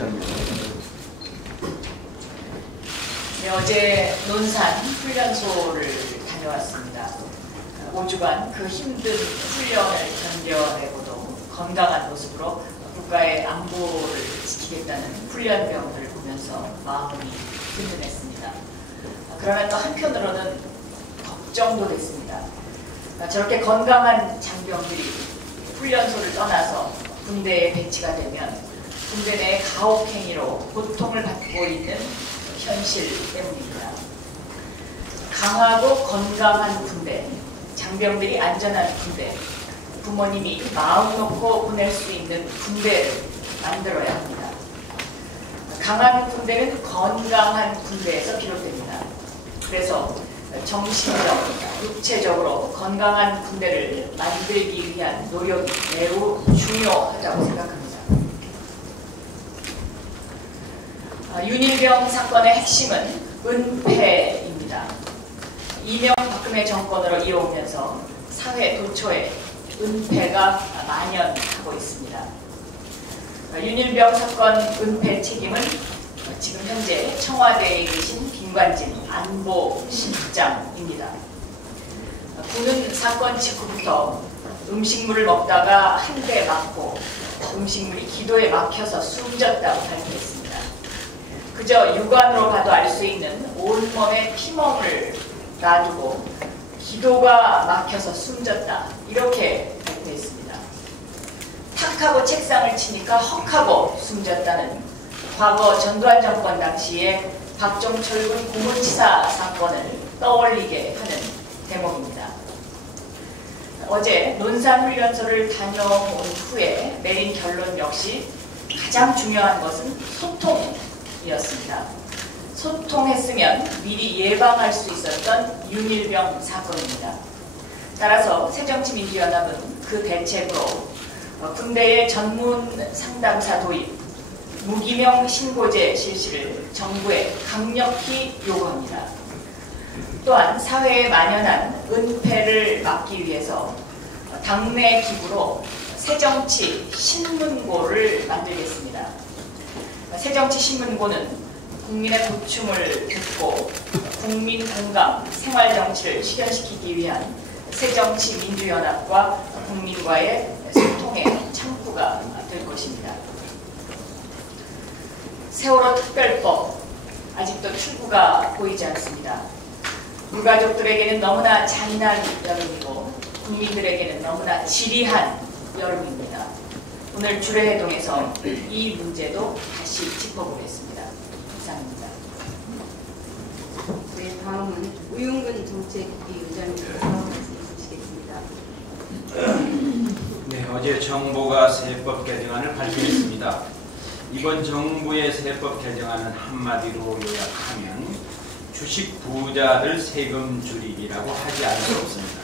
시합니다. 네, 어제 논산 훈련소를 다녀왔습니다. 5주간 그 힘든 훈련을 견뎌내고도 건강한 모습으로 국가의 안보를 지키겠다는 훈련병들을 보면서 마음이 든든했습니다. 그러나 또 한편으로는 걱정도 됐습니다. 저렇게 건강한 장병들이 훈련소를 떠나서 군대에 배치가 되면 군대 내 가혹행위로 고통을 받고 있는 현실 때문입니다. 강하고 건강한 군대, 장병들이 안전한 군대, 부모님이 마음 놓고 보낼 수 있는 군대를 만들어야 합니다. 강한 군대는 건강한 군대에서 비롯됩니다. 그래서 정신적, 육체적으로 건강한 군대를 만들기 위한 노력이 매우 중요하다고 생각합니다. 윤일병 사건의 핵심은 은폐입니다. 이명박근혜 정권으로 이어오면서 사회 도처에 은폐가 만연하고 있습니다. 윤일병 사건 은폐 책임은 지금 현재 청와대에 계신 김관진 안보실장입니다. 군은 사건 직후부터 음식물을 먹다가 한 대 맞고 음식물이 기도에 막혀서 숨졌다고 발표했습니다. 그저 육안으로 봐도 알 수 있는 온몸에 피멍을 놔두고 기도가 막혀서 숨졌다, 이렇게 발표했습니다. 탁하고 책상을 치니까 헉하고 숨졌다는 과거 전두환 정권 당시에 박정철 군 고문치사 사건을 떠올리게 하는 대목입니다. 어제 논산훈련소를 다녀온 후에 내린 결론 역시 가장 중요한 것은 소통이었습니다. 소통했으면 미리 예방할 수 있었던 윤일병 사건입니다. 따라서 새정치민주연합은 그 대책으로 군대의 전문 상담사 도입, 무기명 신고제 실시를 정부에 강력히 요구합니다. 또한 사회에 만연한 은폐를 막기 위해서 당내 기부로 새정치 신문고를 만들겠습니다. 새정치 신문고는 국민의 고충을 듣고 국민 공감, 생활정치를 실현시키기 위한 새정치민주연합과 국민과의 소통의 창구가 될 것입니다. 세월호 특별법, 아직도 출구가 보이지 않습니다. 유가족들에게는 너무나 잔인한 여름이고 국민들에게는 너무나 지리한 여름입니다. 오늘 주례회동에서 이 문제도 다시 짚어보겠습니다. 이상입니다. 네, 다음은 우윤근 정책위 의장님께서 말씀 주시겠습니다. 네, 어제 정부가 세법 개정안을 발표했습니다. 이번 정부의 세법 개정안은 한마디로 요약하면 주식 부자들 세금 줄이기라고 하지 않을 수 없습니다.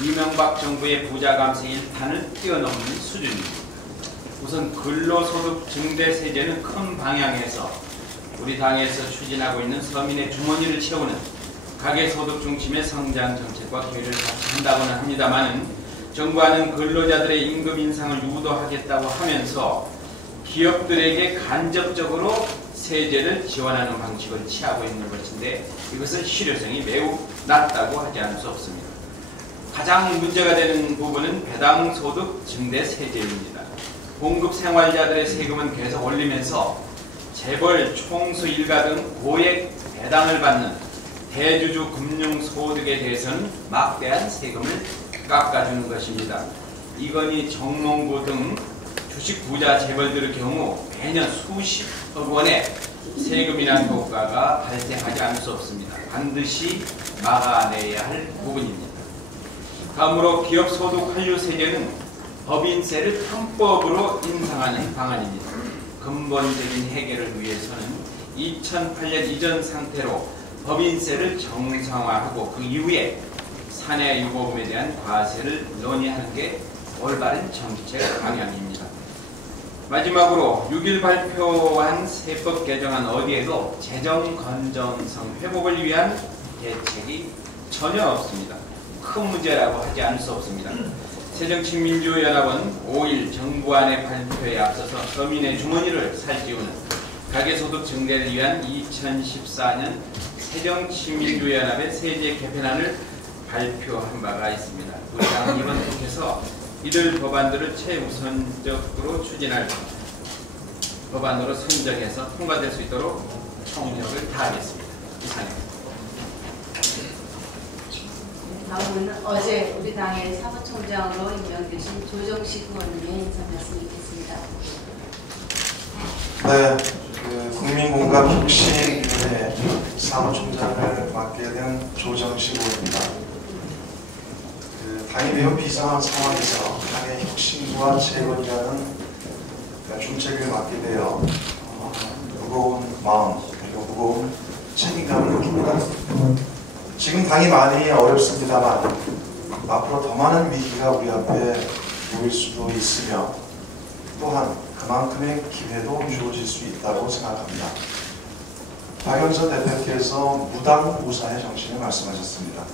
이명박 정부의 부자 감세 1탄을 뛰어넘는 수준입니다. 우선 근로소득 증대세제는 큰 방향에서 우리 당에서 추진하고 있는 서민의 주머니를 채우는 가계소득 중심의 성장 정책과 기회를 같이 한다고는 합니다만, 정부와는 근로자들의 임금 인상을 유도하겠다고 하면서 기업들에게 간접적으로 세제를 지원하는 방식을 취하고 있는 것인데, 이것은 실효성이 매우 낮다고 하지 않을 수 없습니다. 가장 문제가 되는 부분은 배당소득 증대 세제입니다. 공급 생활자들의 세금은 계속 올리면서 재벌, 총수 일가 등 고액 배당을 받는 대주주 금융소득에 대해서는 막대한 세금을 깎아주는 것입니다. 이건희, 정몽구 등 주식 부자 재벌들의 경우 매년 수십억 원의 세금이나 효과가 발생하지 않을 수 없습니다. 반드시 막아내야 할 부분입니다. 다음으로 기업소득 환류세제는 법인세를 편법으로 인상하는 방안입니다. 근본적인 해결을 위해서는 2008년 이전 상태로 법인세를 정상화하고 그 이후에 사내유보금에 대한 과세를 논의하는 게 올바른 정책 방향입니다. 마지막으로 6일 발표한 세법 개정안 어디에도 재정 건전성 회복을 위한 대책이 전혀 없습니다. 큰 문제라고 하지 않을 수 없습니다. 새정치민주연합은 5일 정부안의 발표에 앞서서 서민의 주머니를 살찌우는 가계소득 증대를 위한 2014년 새정치민주연합의 세제 개편안을 발표한 바가 있습니다. 우리 당은 이번 국회에서 이들 법안들을 최우선적으로 추진할 법안으로 선정해서 통과될 수 있도록 총력을 다하겠습니다. 이상입니다. 다음은 어제 우리 당의 사무총장으로 임명되신 조정식 의원님의 인사 말씀 있겠습니다. 네, 국민공감혁신위원회 사무총장을 맡게 된 조정식 의원입니다. 당이 매우 비상한 상황에서 당의 혁신과 재건이라는 중책을 맡게 되어 무거운 마음 그리고 무거운 책임감을 느낍니다. 지금 당이 많이 어렵습니다만 앞으로 더 많은 위기가 우리 앞에 놓일 수도 있으며 또한 그만큼의 기회도 주어질 수 있다고 생각합니다. 박영선 대표께서 무당무사의 정신을 말씀하셨습니다.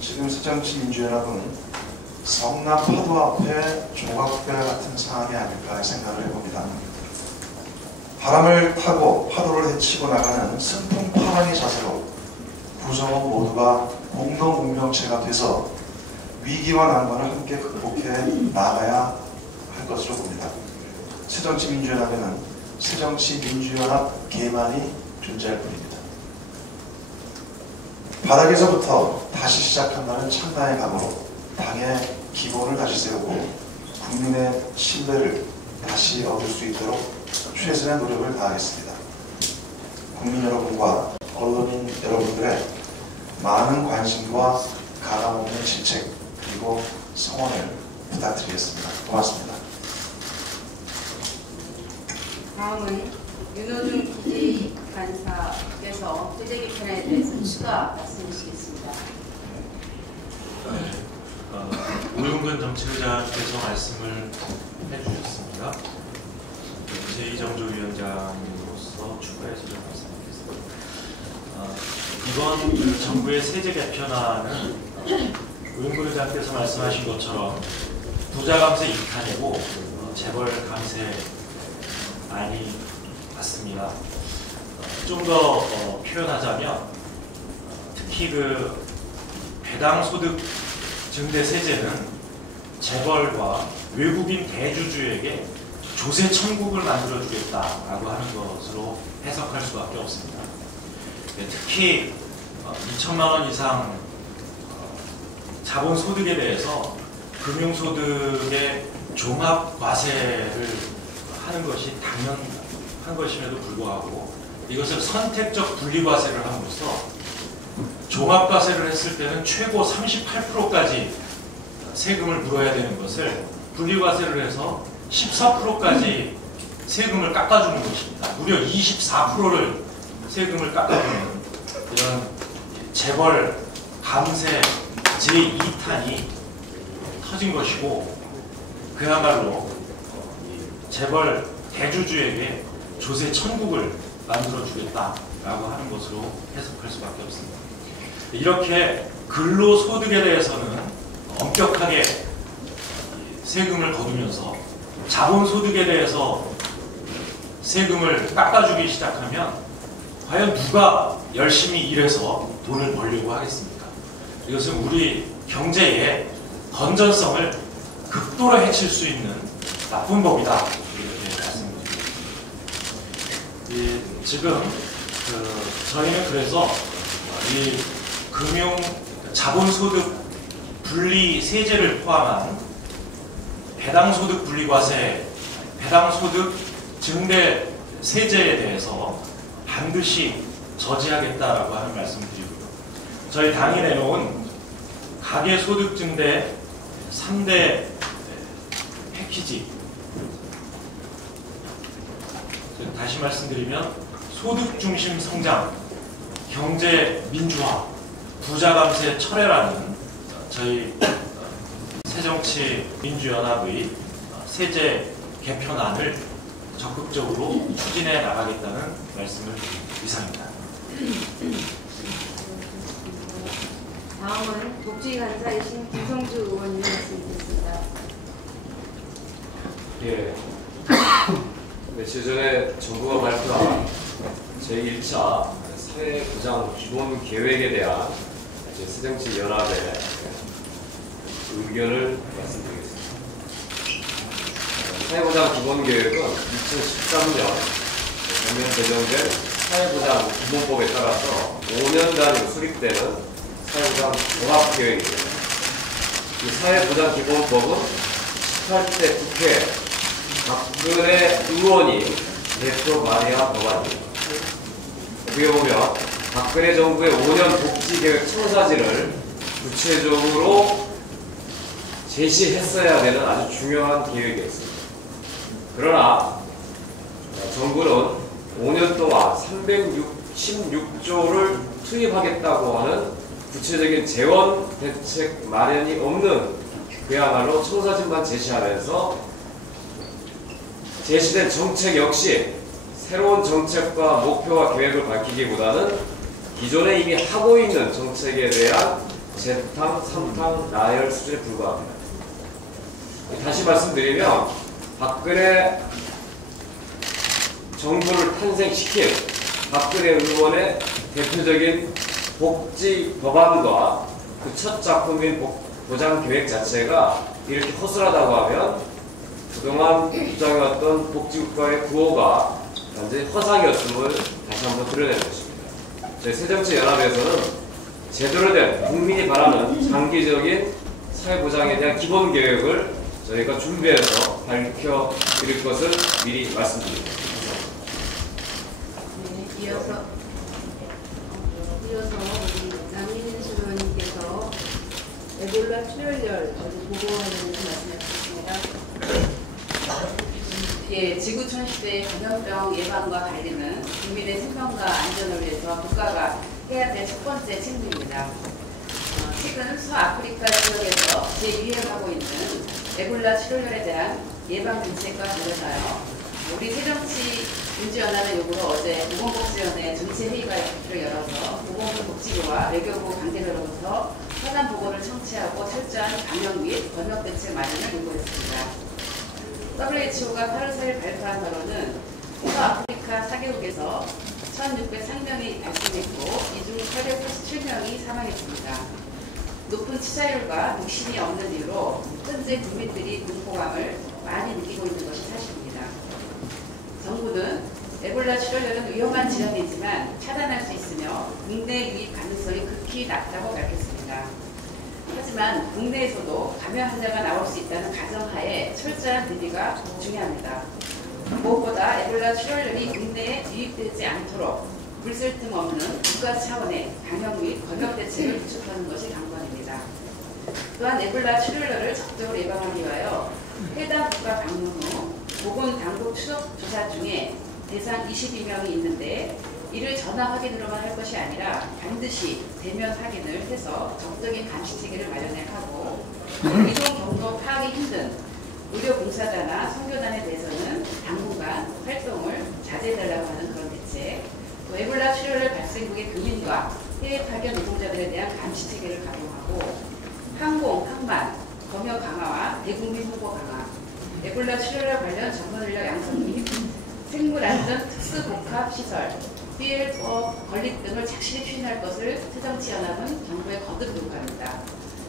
지금 새정치민주연합은 성남 파도 앞에 조각별 같은 상황이 아닐까 생각을 해봅니다. 바람을 타고 파도를 헤치고 나가는 승풍파랑의 자세로 구성원 모두가 공동운명체가 돼서 위기와 난관을 함께 극복해 나가야 할 것으로 봅니다. 새정치민주연합에는 새정치민주연합 개만이 존재할 뿐입니다. 바닥에서부터 다시 시작한다는 창단의 각오로 당의 기본을 다시 세우고 국민의 신뢰를 다시 얻을 수 있도록 최선의 노력을 다하겠습니다. 국민 여러분과 언론인 여러분들의 많은 관심과 가감없는 질책 그리고 성원을 부탁드리겠습니다. 고맙습니다. 다음은 윤호중 기재위 간사께서 세제 개편에 대해서 추가 말씀 주시겠습니다. 우용근 정치의장께서 말씀을 해주셨습니다. 제2정조위원장으로서 추가해서 좀 말씀드리겠습니다. 이번 정부의 세제 개편안은 우용근 의장께서 말씀하신 것처럼 부자 감세 2탄이고 재벌 감세 안이 맞습니다. 좀 더 표현하자면 특히 배당 소득 증대 세제는 재벌과 외국인 대주주에게 조세 천국을 만들어주겠다라고 하는 것으로 해석할 수밖에 없습니다. 특히 2천만 원 이상 자본소득에 대해서 금융소득의 종합과세를 하는 것이 당연한 것임에도 불구하고 이것을 선택적 분리과세를 함으로써 종합과세를 했을 때는 최고 38%까지 세금을 물어야 되는 것을 분리과세를 해서 14%까지 세금을 깎아주는 것입니다. 무려 24%를 세금을 깎아주는 이런 재벌 감세 제2탄이 터진 것이고 그야말로 재벌 대주주에게 조세 천국을 만들어주겠다라고 하는 것으로 해석할 수밖에 없습니다. 이렇게 근로소득에 대해서는 엄격하게 세금을 거두면서 자본소득에 대해서 세금을 깎아주기 시작하면 과연 누가 열심히 일해서 돈을 벌려고 하겠습니까? 이것은 우리 경제의 건전성을 극도로 해칠 수 있는 나쁜 법이다. 이렇게 말씀드립니다. 지금 저희는 그래서 이 금융 자본소득 분리 세제를 포함한 배당소득 분리과세, 배당소득 증대 세제에 대해서 반드시 저지하겠다라고 하는 말씀을 드리고요. 저희 당이 내놓은 가계소득 증대 3대 패키지, 다시 말씀드리면 소득 중심 성장, 경제 민주화, 부자 감세 철회라는 저희 새정치민주연합의 세제 개편안을 적극적으로 추진해 나가겠다는 말씀을 이상입니다. 다음은 복지간사이신 김성주 의원님 말씀드리겠습니다. 예. 며칠 전에 정부가 발표한 제1차 사회보장 기본 계획에 대한 새정치연합의 의견을 말씀드리겠습니다. 사회보장 기본 계획은 2013년 전면 제정된 사회보장 기본법에 따라서 5년 단위로 수립되는 사회보장 종합계획입니다. 이 사회보장 기본법은 18대 국회 박근혜 의원이 대표 발의한 법안입니다. 어떻게 보면 박근혜 정부의 5년 복지계획 청사진을 구체적으로 제시했어야 되는 아주 중요한 계획이었습니다. 그러나 정부는 5년 동안 316조를 투입하겠다고 하는 구체적인 재원 대책 마련이 없는 그야말로 청사진만 제시하면서 제시된 정책 역시 새로운 정책과 목표와 계획을 밝히기보다는 기존에 이미 하고 있는 정책에 대한 재탕, 삼탕, 나열 수준에 불과합니다. 다시 말씀드리면 박근혜 정부를 탄생시킨 박근혜 의원의 대표적인 복지 법안과 그 첫 작품인 보장계획 자체가 이렇게 허술하다고 하면 그동안 주장해왔던 복지국가의 구호가 완전히 허상이었음을 다시 한번 드러낸 것입니다. 저희 새정치연합에서는 제대로 된 국민이 바라는 장기적인 사회보장에 대한 기본계획을 저희가 준비해서 밝혀드릴 것을 미리 말씀드립니다. 네, 이어서 우리 남민희 의원님께서 에볼라 출혈열 보고하는 말씀해 주셨습니다. 예, 지구촌 시대의 감염병 예방과 관리는 국민의 생명과 안전을 위해서 국가가 해야 될 첫 번째 책무입니다. 최근 서아프리카 지역에서 재유행하고 있는 에볼라 출혈열에 대한 예방 정책과 관련하여 우리 새정치민주연합의 요구로 어제 보건복지위원회 전체회의가 열어서 보건부 복지부와 외교부 관계자로부터 사전 보고를 청취하고 철저한 방역 및 번역 대책 마련을 요구했습니다. WHO가 8월 4일 발표한 바로는 서아프리카 4개국에서 1,603명이 발생했고 이 중 887명이 사망했습니다. 높은 치사율과 육신이 없는 이유로 현재 국민들이 공포감을 많이 느끼고 있는 것이 사실입니다. 정부는 에볼라 출혈열은 위험한 질환이지만 차단할 수 있으며 국내 유입 가능성이 극히 낮다고 밝혔습니다. 하지만 국내에서도 감염 환자가 나올 수 있다는 가정하에 철저한 대비가 중요합니다. 무엇보다 에볼라 출혈열이 국내에 유입되지 않도록 물쓸 틈 없는 국가 차원의 방역 및 번역 대책을 구축하는 것이 관건입니다. 또한 에볼라 출혈열을 적극적으로 예방하기 위하여 해당 국가 방문 후 보건당국 추적 조사 중에 대상 22명이 있는데 이를 전화 확인으로만 할 것이 아니라 반드시 대면 확인을 해서 적극적인 감시 체계를 마련해야 하고 이동 경로 파악이 힘든 의료 봉사자나 선교단에 대해서는 당분간 활동을 자제해달라고 하는 그런 대책, 또 에볼라 출혈열 발생국의 교민과 해외 파견 노동자들에 대한 감시 체계를 가동하고 항공, 항만, 검역 강화와 대국민 홍보 강화, 에볼라 출혈열 관련 전문 인력 양성 및 생물안전 특수복합시설, 피해법 건립 등을 착실히 추진할 것을 새정치연합은 정부에 거듭 요구합니다.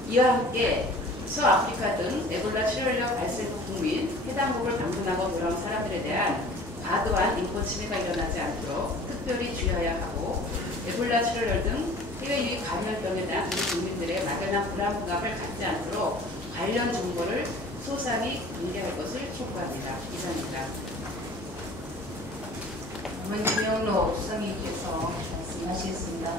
이와 함께 서아프리카 등 에볼라 출혈열 발생국 국민, 해당국을 방문하고 돌아온 사람들에 대한 과도한 인권 침해가 일어나지 않도록 특별히 주의해야 하고 에볼라 출혈열 등 해외 유입 감염병에 대한 우리 국민들의 막연한 불안감을 갖지 않도록 관련 정보를 소상히 공개할 것을 촉구합니다. 이상입니다. 김영로 수석님께서 말씀하시겠습니다.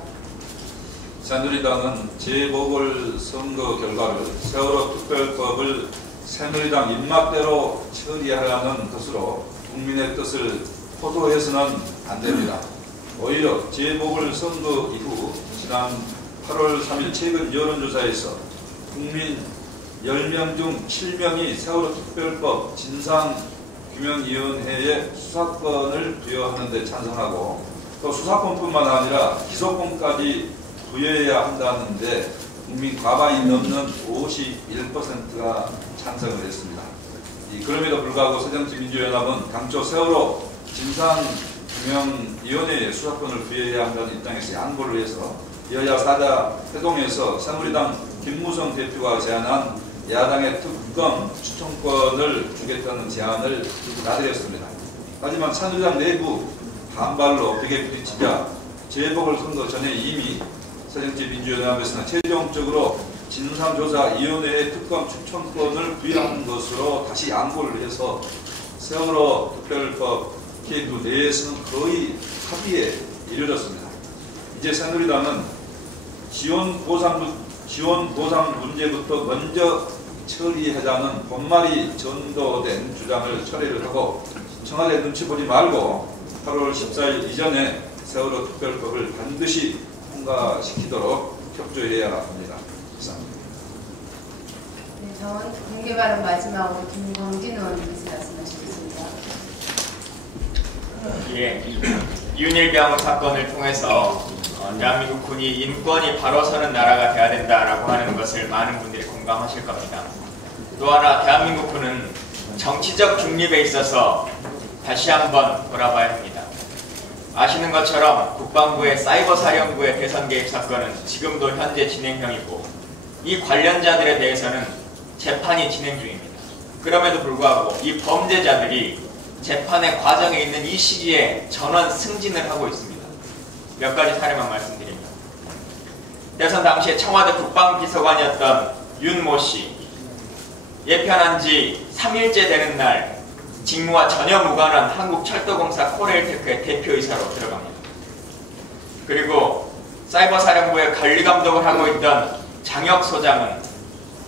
새누리당은 재보궐선거 결과를 세월호 특별법을 새누리당 입맛대로 처리하라는 것으로 국민의 뜻을 호도해서는 안 됩니다. 오히려 재보궐선거 이후 지난 8월 3일 최근 여론조사에서 국민 10명 중 7명이 세월호 특별법 진상규명위원회에 수사권을 부여하는 데 찬성하고 또 수사권뿐만 아니라 기소권까지 부여해야 한다는데 국민 과반이 넘는 51%가 찬성을 했습니다. 그럼에도 불구하고 새정치민주연합은 당초 세월호 진상규명위원회에 수사권을 부여해야 한다는 입장에서 양보를 해서 여야 4자 회동에서 새누리당 김무성 대표가 제안한 야당의 특검 추천권을 주겠다는 제안을 나들였습니다. 하지만 새누리당 내부 반발로 벽에 부딪히자 재보궐선거 전에 이미 새정치민주연합에서는 최종적으로 진상조사위원회의 특검 추천권을 부여하는 것으로 다시 양보를 해서 세월호 특별법 계도 내에서는 거의 합의에 이르렀습니다. 이제 새누리당은 지원 보상 문제부터 먼저 처리하자는 본말이 전도된 주장을 철회를 하고 청와대 눈치 보지 말고 8월 14일 이전에 세월호 특별법을 반드시 통과시키도록 협조해야 합니다. 이상입니다. 네, 다음은 공개 발언 마지막으로 김광진 의원님께서 말씀하시겠습니다. 예, 윤일병 사건을 통해서 대한민국 군이 인권이 바로 서는 나라가 돼야 된다라고 하는 것을 많은 분들이 공감하실 겁니다. 또 하나 대한민국 군은 정치적 중립에 있어서 다시 한번 돌아봐야 합니다. 아시는 것처럼 국방부의 사이버 사령부의 대선 개입 사건은 지금도 현재 진행형이고 이 관련자들에 대해서는 재판이 진행 중입니다. 그럼에도 불구하고 이 범죄자들이 재판의 과정에 있는 이 시기에 전원 승진을 하고 있습니다. 몇 가지 사례만 말씀드립니다. 대선 당시에 청와대 국방비서관이었던 윤모 씨, 예편한 지 3일째 되는 날 직무와 전혀 무관한 한국철도공사 코레일테크의 대표이사로 들어갑니다. 그리고 사이버사령부의 관리감독을 하고 있던 장혁 소장은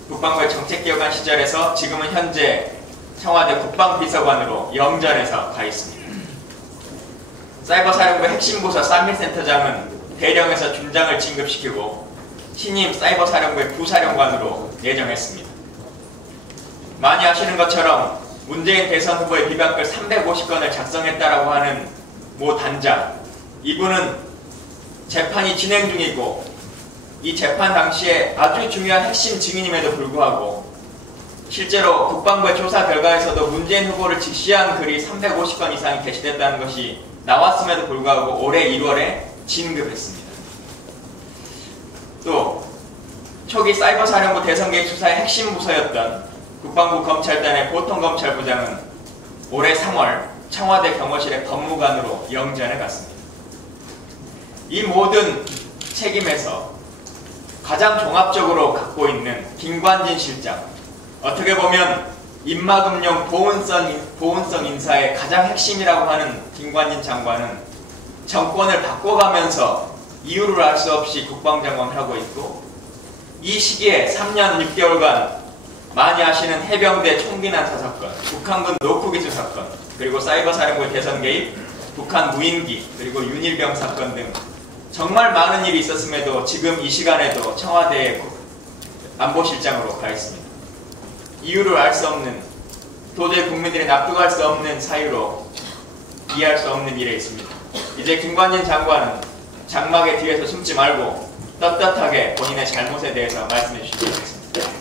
국방부의 정책기획관 시절에서 지금은 현재 청와대 국방비서관으로 영전에서 가 있습니다. 사이버사령부의 핵심 부서 쌈밀센터장은 대령에서 준장을 진급시키고 신임 사이버사령부의 부사령관으로 내정했습니다. 많이 아시는 것처럼 문재인 대선 후보의 비박글 350건을 작성했다라고 하는 모 단장, 이분은 재판이 진행 중이고 이 재판 당시에 아주 중요한 핵심 증인임에도 불구하고 실제로 국방부의 조사 결과에서도 문재인 후보를 직시한 글이 350건 이상이 게시됐다는 것이 나왔음에도 불구하고 올해 1월에 진급했습니다. 또 초기 사이버사령부 대선 개입 수사의 핵심 부서였던 국방부 검찰단의 보통검찰부장은 올해 3월 청와대 경호실의 법무관으로 영전에 갔습니다. 이 모든 책임에서 가장 종합적으로 갖고 있는 김관진 실장, 어떻게 보면 인마금용 보훈성 인사의 가장 핵심이라고 하는 김관진 장관은 정권을 바꿔가면서 이유를 알 수 없이 국방장관을 하고 있고, 이 시기에 3년 6개월간 많이 아시는 해병대 총기 난사 사건, 북한군 노크 기수 사건, 그리고 사이버사령부의 대선 개입, 북한 무인기, 그리고 윤일병 사건 등 정말 많은 일이 있었음에도 지금 이 시간에도 청와대의 안보실장으로 가 있습니다. 이유를 알 수 없는, 도저히 국민들이 납득할 수 없는 사유로 이해할 수 없는 일에 있습니다. 이제 김관진 장관은 장막의 뒤에서 숨지 말고 떳떳하게 본인의 잘못에 대해서 말씀해 주시기 바랍니다.